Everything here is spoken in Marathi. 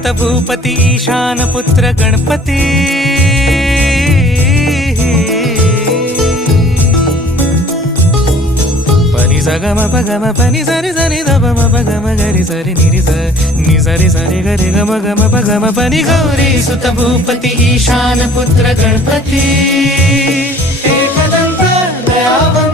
सुत भूपती ईशान पुत्र गणपती पनि सगम पगम पनि सरि सरि ध म पगम गरि सरि नि सरि सरि गरि गम गम पगम पनि गौरी सुत भूपती ईशान पुत्र गणपती एकदन्त दयावन्त